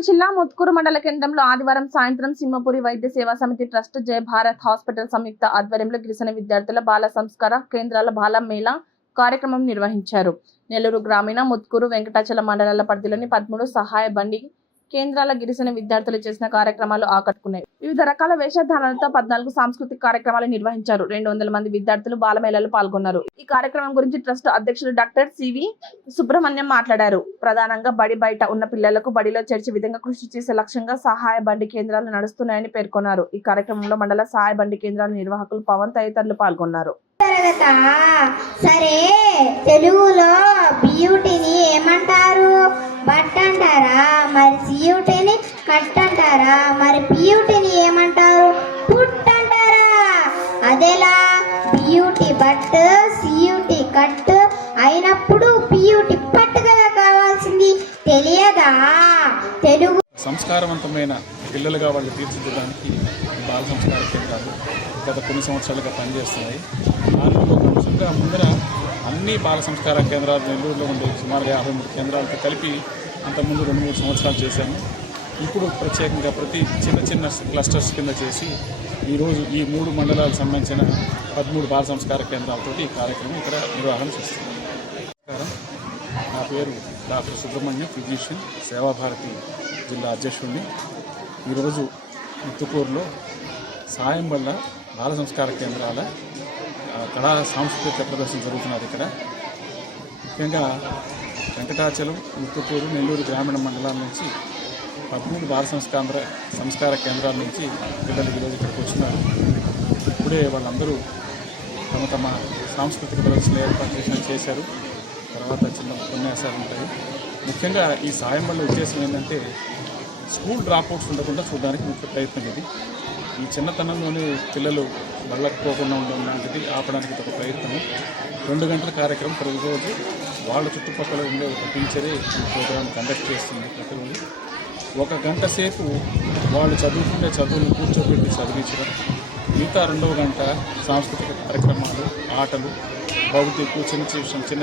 కర్నూలు జిల్లా ముత్కూరు మండల కేంద్రంలో ఆదివారం సాయంత్రం సింహపురి వైద్య సేవా సమితి ట్రస్ట్ జయ భారత్ హాస్పిటల్ సంయుక్త ఆధ్వర్యంలో గిరిజన విద్యార్థుల బాల సంస్కార కేంద్రాల బాల మేళా కార్యక్రమం నిర్వహించారు. నెల్లూరు గ్రామీణ, ముత్కూరు, వెంకటాచలం మండలాల పరిధిలోని 13 సహాయ బండి కేంద్రాల గిరిజన విద్యార్థులు చేసిన కార్యక్రమాలు ఆకట్టుకున్నాయి. వివిధ రకాల వేషధారణలతో 14 సాంస్కృతిక కార్యక్రమాలు నిర్వహించారు. 200 మంది విద్యార్థులు బాలమేళాలో పాల్గొన్నారు. ఈ కార్యక్రమం గురించి ట్రస్ట్ అధ్యక్షులు డాక్టర్ సివి సుబ్రహ్మణ్యం మాట్లాడారు. ప్రధానంగా బడి బయట ఉన్న పిల్లలకు బడిలో చేర్చే విధంగా కృషి చేసే లక్ష్యంగా సహాయ బండి కేంద్రాలు నడుస్తున్నాయని పేర్కొన్నారు. ఈ కార్యక్రమంలో మండల సహాయ బండి కేంద్రాల నిర్వాహకులు పవన్ తదితరులు పాల్గొన్నారు. సరే, తెలుగులో బ్యూటీని ఏమంటారు? బట్ అంటారా? మరి సియూటీని కట్ అంటారా? మరి బ్యూటీని ఏమంటారు? పుట్ అంటారా? అదేలా బ్యూటీ బట్ సియూటీ కట్ అయినప్పుడు బ్యూటీ పట్టుగా కావాల్సింది తెలియదా? తెలుగు సంస్కారవంతమైన పిల్లలుగా వాళ్ళు తీర్చిదిద్దడానికి బాల సంస్కార కేంద్రాలు గత కొన్ని సంవత్సరాలుగా పనిచేస్తున్నాయి. దానిలో ముఖ్యంగా ముందర అన్ని బాల సంస్కార కేంద్రాలు నెల్లూరులో ఉండే సుమారుగా 53 కేంద్రాలతో కలిపి అంతకుముందు 2-3 సంవత్సరాలు చేశాము. ఇప్పుడు ప్రత్యేకంగా ప్రతి చిన్న క్లస్టర్స్ కింద చేసి ఈరోజు ఈ 3 మండలాలకు సంబంధించిన 13 బాల సంస్కార కేంద్రాలతో ఈ కార్యక్రమం ఇక్కడ నిర్వహణ చేస్తుంది. నా పేరు డాక్టర్ సుబ్రహ్మణ్యం, ఫిజిషియన్, సేవాభారతి జిల్లా అధ్యక్షుడిని. ఈరోజు ముత్తుకూరులో సాయం వల్ల బాల సంస్కార కేంద్రాల కళా సాంస్కృతిక ప్రదర్శన జరుగుతున్నది. ఇక్కడ ముఖ్యంగా వెంకటాచలం, ముత్తుకూరు, నెల్లూరు గ్రామీణ మండలాల నుంచి 13 బాల సంస్కార కేంద్రాల నుంచి పిల్లలు ఈరోజు ఇక్కడికి వచ్చినారు. ఇప్పుడే వాళ్ళందరూ తమ సాంస్కృతిక ప్రదర్శన ఏర్పాటు చేశారు. తర్వాత చిన్న ఉపన్యాసాలు ఉంటాయి. ముఖ్యంగా ఈ సాయం వల్ల ఉద్దేశం ఏంటంటే స్కూల్ డ్రాప్అవుట్స్ ఉండకుండా చూడడానికి ముఖ్య ప్రయత్నం ఇది. ఈ చిన్నతనంలోనే పిల్లలు బళ్ళకు పోకుండా ఉండడం లాంటిది ఆపడానికి ఒక ప్రయత్నం. 2 గంటల కార్యక్రమం ప్రతిరోజు వాళ్ళ చుట్టుపక్కల ఉండే ఒక టీచరే ఈ ప్రోగ్రాం కండక్ట్ చేస్తుంది. ప్రతిరోజు 1 గంట సేపు వాళ్ళు చదువుకునే చదువులు కూర్చోబెట్టి చదివించడం, మిగతా 2వ గంట సాంస్కృతిక కార్యక్రమాలు, ఆటలు, భౌతిక చిన్న